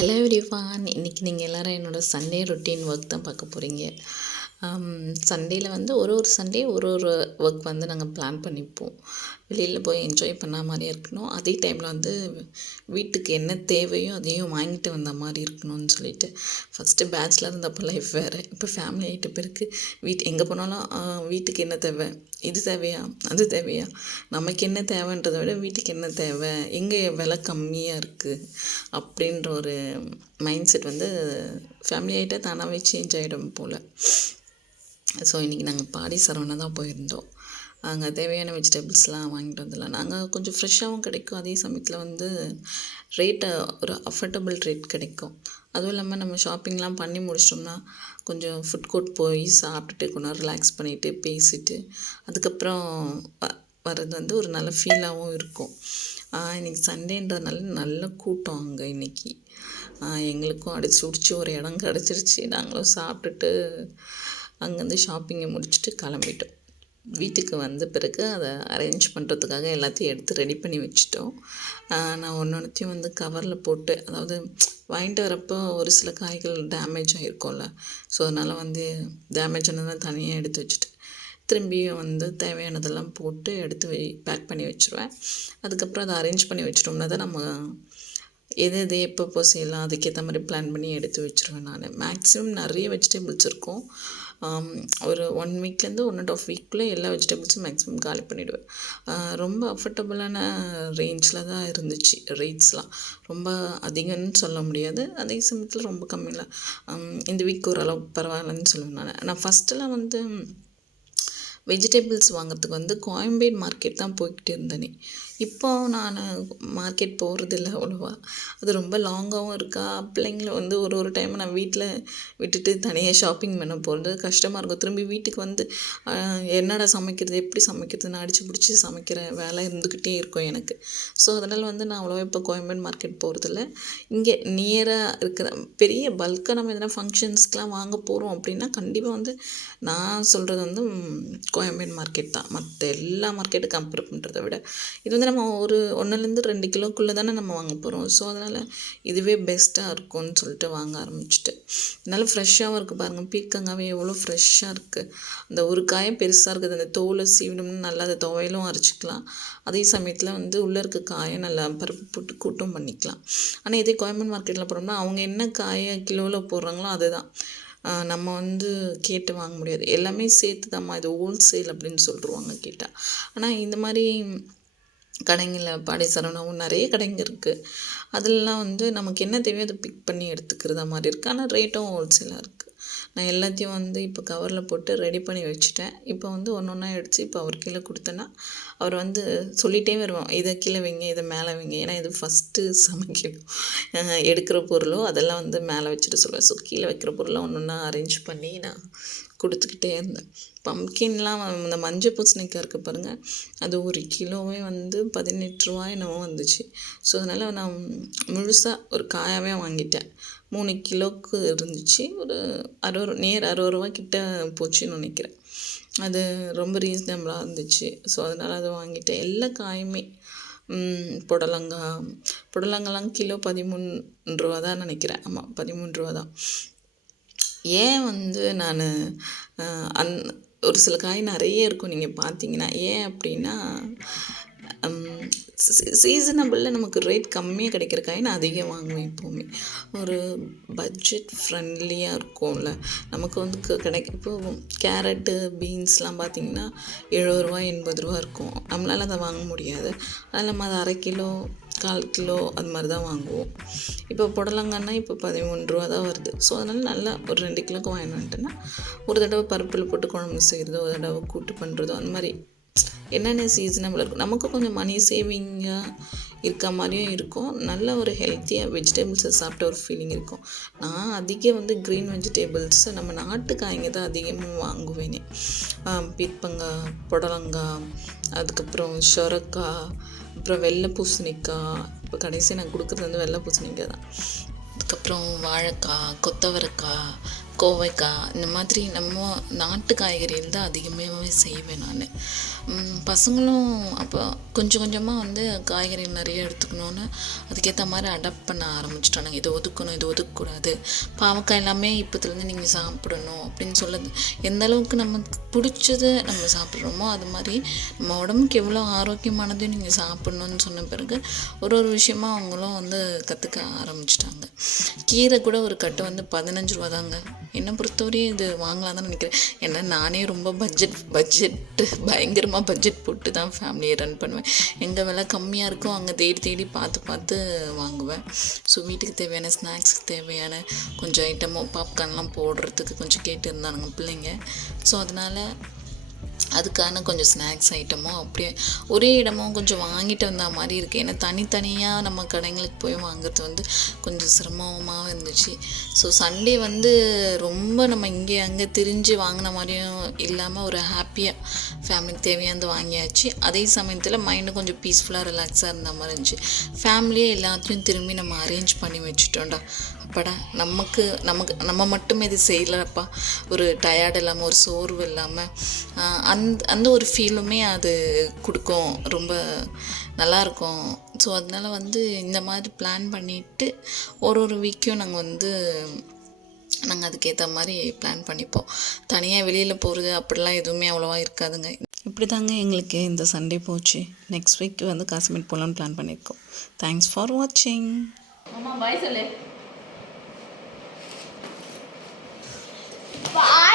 Hello everyone. இன்றைக்கி நீங்கள் எல்லோரும் என்னோடய சண்டே ரொட்டீன் ஒர்க் தான் பார்க்க போகிறீங்க. சண்டேயில் வந்து ஒரு சண்டே ஒரு ஒர்க் வந்து நாங்கள் பிளான் பண்ணிப்போம். வெளியில் போய் என்ஜாய் பண்ண மாதிரி இருக்கணும், அதே டைமில் வந்து வீட்டுக்கு என்ன தேவையோ அதையும் வாங்கிட்டு வந்த மாதிரி இருக்கணும்னு சொல்லிட்டு. ஃபஸ்ட்டு பேச்சுலர் இருந்தப்போ லைஃப் வேறு, இப்போ ஃபேமிலி ஆகிட்ட பிறகு எங்கே போனாலும் வீட்டுக்கு என்ன தேவை, இது தேவையா அது தேவையா, நமக்கு என்ன தேவைன்றதை விட வீட்டுக்கு என்ன தேவை, எங்கே விலை கம்மியாக இருக்குது அப்படின்ற ஒரு மைண்ட் செட் வந்து ஃபேமிலி ஆகிட்டா தானாகவே சேஞ்ச் ஆகிடும் போல். ஸோ இன்றைக்கி நாங்கள் பாடி சரவணா தான் போயிருந்தோம். அங்கே தேவையான வெஜிடபிள்ஸ்லாம் வாங்கிட்டு வந்துடலாம். நாங்கள் கொஞ்சம் ஃப்ரெஷ்ஷாகவும் கிடைக்கும், அதே சமயத்தில் வந்து ரேட்டை ஒரு அஃபோர்டபுள் ரேட் கிடைக்கும். அதுவும் இல்லாமல் நம்ம ஷாப்பிங்லாம் பண்ணி முடிச்சிட்டோம்னா கொஞ்சம் ஃபுட் கோர்ட் போய் சாப்பிட்டுட்டு கொஞ்சம் ரிலாக்ஸ் பண்ணிவிட்டு பேசிவிட்டு அதுக்கப்புறம் வர்றது வந்து ஒரு நல்ல ஃபீலாகவும் இருக்கும். இன்றைக்கி சண்டேன்றதுனால நல்ல கூட்டம் அங்கே இன்றைக்கி. எங்களுக்கும் அடிச்சு பிடிச்சி ஒரு இடம் கிடச்சிருச்சு. நாங்களும் சாப்பிட்டுட்டு அங்கேருந்து ஷாப்பிங்கை முடிச்சுட்டு கிளம்பிட்டோம். வீட்டுக்கு வந்த பிறகு அதை அரேஞ்ச் பண்ணுறதுக்காக எல்லாத்தையும் எடுத்து ரெடி பண்ணி வச்சுட்டோம். நான் ஒன்றையும் வந்து கவரில் போட்டு, அதாவது வாங்கிட்டு வரப்போ ஒரு சில காய்கள் டேமேஜ் ஆகிருக்கும்ல, ஸோ அதனால் வந்து டேமேஜ் ஆனதெல்லாம் தனியாக எடுத்து வச்சுட்டு திரும்பியும் வந்து தேவையானதெல்லாம் போட்டு எடுத்து பேக் பண்ணி வச்சுருவேன். அதுக்கப்புறம் அதை அரேஞ்ச் பண்ணி வச்சிட்டோம்னா தான் நம்ம எது எப்பப்போ செய்யலாம் அதுக்கேற்ற மாதிரி பிளான் பண்ணி எடுத்து வச்சுருவேன். நான் மேக்ஸிமம் நிறைய வெஜிடபிள்ஸ் இருக்கும். ஒரு 1 வீக்லேருந்து 1.5 வீக்குள்ளே எல்லா வெஜிடபிள்ஸும் மேக்ஸிமம் காலி பண்ணிவிடுவேன். ரொம்ப அஃபோர்டபுளான ரேஞ்சில் தான் இருந்துச்சு. ரேட்ஸ்லாம் ரொம்ப அதிகம்னு சொல்ல முடியாது, அதே சமயத்தில் ரொம்ப கம்மியில் இந்த வீக் ஓரளவுக்கு பரவாயில்லன்னு சொல்லுவேன். நான் ஃபஸ்ட்டெல்லாம் வந்து வெஜிடபிள்ஸ் வாங்கிறதுக்கு வந்து கோயம்பேடு மார்க்கெட் தான் போய்கிட்டு இருந்தேனே. இப்போது நான் மார்க்கெட் போகிறதில்ல அவ்வளோவா, அது ரொம்ப லாங்காகவும் இருக்கா. பிள்ளைங்களை வந்து ஒரு டைம் நான் வீட்டில் விட்டுட்டு தனியாக ஷாப்பிங் பண்ண போகிறது கஷ்டமாக இருக்கும். திரும்பி வீட்டுக்கு வந்து என்னடா சமைக்கிறது, எப்படி சமைக்கிறதுன்னு அடித்து பிடிச்சி சமைக்கிற வேலை இருந்துக்கிட்டே இருக்கும் எனக்கு. ஸோ அதனால் வந்து நான் அவ்வளோவா இப்போ கோயம்பேடு மார்க்கெட் போகிறதில்ல. இங்கே நியராக இருக்கிற பெரிய பல்காக நம்ம எதனா ஃபங்க்ஷன்ஸ்க்கெலாம் வாங்க போகிறோம் அப்படின்னா கண்டிப்பாக வந்து நான் சொல்கிறது வந்து கோயம்பேடு மார்க்கெட் தான். மற்ற எல்லா மார்க்கெட்டும் கம்பேர் பண்ணுறதை விட இது வந்து நம்ம ஒரு 1-2 கிலோக்குள்ளே தானே நம்ம வாங்க போகிறோம். ஸோ அதனால் இதுவே பெஸ்ட்டாக இருக்கும்னு சொல்லிட்டு வாங்க ஆரம்பிச்சிட்டு. அதனால் ஃப்ரெஷ்ஷாகவும் இருக்குது பாருங்கள். பீர்க்கங்காவே எவ்வளோ ஃப்ரெஷ்ஷாக இருக்குது. அந்த ஒரு காயம் பெருசாக இருக்குது, அந்த தோலை சீவினோம்னு நல்லா அதை துவையிலும் அரைச்சிக்கலாம், அதே சமயத்தில் வந்து உள்ளே இருக்க காயை நல்லா பருப்பு போட்டு கூட்டும் பண்ணிக்கலாம். ஆனால் இதே கோயம்பேடு மார்க்கெட்டில் போகிறோம்னா அவங்க என்ன காயை கிலோவில் போடுறாங்களோ அதுதான் நம்ம வந்து கேட்டு வாங்க முடியாது. எல்லாமே சேர்த்து தான்மா, இது ஹோல்சேல் அப்படின்னு சொல்லிடுவாங்க கேட்டால். ஆனால் இந்த மாதிரி கடைங்களில் பாடி சரவணாவும் நிறைய கடைங்க இருக்குது. அதிலலாம் வந்து நமக்கு என்ன தேவையோ அதை பிக் பண்ணி எடுத்துக்கிறதா மாதிரி இருக்குது. ஆனால் ரேட்டும் ஹோல்சேலாக இருக்குது. நான் எல்லாத்தையும் வந்து இப்போ கவரில் போட்டு ரெடி பண்ணி வச்சுட்டேன். இப்போ வந்து ஒன்றா எடுத்து இப்போ அவர் கீழே கொடுத்தேன்னா அவர் வந்து சொல்லிகிட்டே வருவோம், இதை கீழே வைங்க, இதை மேலே வைங்க. ஏன்னா இது ஃபஸ்ட்டு சமைக்கணும். எடுக்கிற பொருளோ அதெல்லாம் வந்து மேலே வச்சுட்டு சொல்லுவேன். ஸோ கீழே வைக்கிற பொருளை ஒன்றா அரேஞ்ச் பண்ணி நான் கொடுத்துக்கிட்டே இருந்தேன். பம்கின்லாம் இந்த மஞ்சள் பூசணிக்காய் இருக்குது பாருங்கள், அது 1 கிலோவே வந்து 18 ரூபா என்னவோ வந்துச்சு. ஸோ அதனால் நான் முழுசாக ஒரு காயாகவே வாங்கிட்டேன். 3 கிலோவுக்கு இருந்துச்சு. ஒரு 60 ரூபா கிட்ட போச்சுன்னு நினைக்கிறேன். அது ரொம்ப ரீசனபிளாக இருந்துச்சு. ஸோ அதனால் அதை வாங்கிட்டேன். எல்லா காயுமே புடலங்காலாம் கிலோ 13 ரூபா தான் நினைக்கிறேன். ஆமாம், 13 ரூபா தான். ஏன் வந்து நான் ஒரு சில காய் நிறைய இருக்கும் நீங்கள் பார்த்தீங்கன்னா, ஏன் அப்படின்னா சீசனபிளில் நமக்கு ரேட் கம்மியாக கிடைக்கிற காய் நான் அதிகம் வாங்குவேன் எப்போவுமே. ஒரு பட்ஜெட் ஃப்ரெண்ட்லியாக இருக்கும்ல நமக்கு வந்து கிடைக்கும். இப்போது கேரட்டு பீன்ஸ்லாம் பார்த்திங்கன்னா 70 ரூபா 80 ரூபா இருக்கும். நம்மளால் அதை வாங்க முடியாது. அதில் நம்ம அதை 1/2 கிலோ 1/4 கிலோ அது மாதிரி தான் வாங்குவோம். இப்போ புடலங்கான்னா இப்போ 13 ரூபா தான் வருது. ஸோ அதனால் நல்லா ஒரு 2 கிலோக்கு வாங்கிட்டு வந்துட்டேன்னா ஒரு தடவை பருப்பில் போட்டு குழம்பு செய்கிறதோ, ஒரு தடவை கூட்டு பண்ணுறதோ, அந்த மாதிரி என்னென்ன சீசனபிள் இருக்கும். நமக்கு கொஞ்சம் மணி சேவிங்காக இருக்க மாதிரியும் இருக்கும். நல்ல ஒரு ஹெல்த்தியாக வெஜிடபிள்ஸை சாப்பிட்ட ஒரு ஃபீலிங் இருக்கும். நான் அதிகம் வந்து க்ரீன் வெஜிடபிள்ஸை நம்ம நாட்டு காய்ங்க தான் அதிகமாக வாங்குவேனே. பீர்க்கங்காய், புடலங்காய், அதுக்கப்புறம் சொரக்காய், அப்புறம் வெள்ளை பூசணிக்காய். இப்போ கடைசி நான் கொடுக்குறது வந்து வெள்ளை பூசணிக்காய் தான். அதுக்கப்புறம் வாழைக்காய், கொத்தவரக்காய், கோவைக்காய் இந்த மாதிரி நம்ம நாட்டு காய்கறிகள் தான் அதிகமாகவே செய்வேன் நான். பசங்களும் அப்போ கொஞ்சம் கொஞ்சமாக வந்து காய்கறி நிறைய எடுத்துக்கணுன்னு அதுக்கேற்ற மாதிரி அடாப்ட் பண்ண ஆரம்பிச்சிட்டானுங்க. இதை ஒதுக்கணும், இது ஒதுக்கக்கூடாது, பாவக்காய் எல்லாமே இப்போத்துலேருந்து நீங்கள் சாப்பிடணும் அப்படின்னு சொல்லுது. எந்த அளவுக்கு நமக்கு பிடிச்சது நம்ம சாப்பிட்றோமோ அது மாதிரி நம்ம உடம்புக்கு எவ்வளோ ஆரோக்கியமானதையும் நீங்கள் சாப்பிட்ணுன்னு சொன்ன பிறகு ஒரு ஒரு விஷயமா அவங்களும் வந்து கற்றுக்க ஆரம்பிச்சிட்டாங்க. கீரை கூட ஒரு கட்டு வந்து 15 ரூபா தாங்க. என்னை பொறுத்தவரையும் இது வாங்கலாம் தான் நினைக்கிறேன். ஏன்னா நானே ரொம்ப பட்ஜெட்டு பயங்கரமாக பட்ஜெட் போட்டு தான் ஃபேமிலியை ரன் பண்ணுவேன். எங்கே விலை கம்மியாக இருக்கோ அங்கே தேடி தேடி பார்த்து வாங்குவேன். ஸோ வீட்டுக்கு தேவையான ஸ்நாக்ஸுக்கு தேவையான கொஞ்சம் ஐட்டமோ பாப்கார்ன்லாம் போடுறதுக்கு கொஞ்சம் கேட்டு இருந்தானுங்க பிள்ளைங்க. ஸோ அதனால் அதுக்கான கொஞ்சம் ஸ்நாக்ஸ் ஐட்டமும் அப்படியே ஒரே இடமும் கொஞ்சம் வாங்கிட்டு வந்த மாதிரி இருக்குது. ஏன்னா தனித்தனியாக நம்ம கடைங்களுக்கு போய் வாங்குறது வந்து கொஞ்சம் சிரமமாக இருந்துச்சு. ஸோ சண்டே வந்து ரொம்ப நம்ம இங்கே அங்கே திரிஞ்சு வாங்கின மாதிரியும் இல்லாமல் ஒரு ஹாப்பியாக ஃபேமிலிக்கு தேவையானது வாங்கியாச்சு. அதே சமயத்தில் மைண்டு கொஞ்சம் பீஸ்ஃபுல்லாக ரிலாக்ஸாக இருந்த மாதிரி இருந்துச்சு. ஃபேமிலியே எல்லாத்தையும் திரும்பி நம்ம அரேஞ்ச் பண்ணி வச்சுட்டோம்டா. அப்படா நம்ம மட்டுமே இது செய்யலப்பா, ஒரு டயர்ட் இல்லாமல் ஒரு சோர்வு இல்லாமல் அந்த ஒரு ஃபீலுமே அது கொடுக்கும், ரொம்ப நல்லாயிருக்கும். ஸோ அதனால் வந்து இந்த மாதிரி பிளான் பண்ணிவிட்டு ஒரு வீக்கும் நாங்கள் அதுக்கேற்ற மாதிரி பிளான் பண்ணிப்போம். தனியாக வெளியில் போகிறது அப்படிலாம் எதுவுமே அவ்வளோவா இருக்காதுங்க. இப்படி தாங்க எங்களுக்கு இந்த சண்டே போச்சு. நெக்ஸ்ட் வீக் வந்து காஷ்மீர் போகலான்னு பிளான் பண்ணியிருக்கோம். தேங்க்ஸ் ஃபார் வாட்சிங். அம்மா பாய் சொல்லு. பாய்.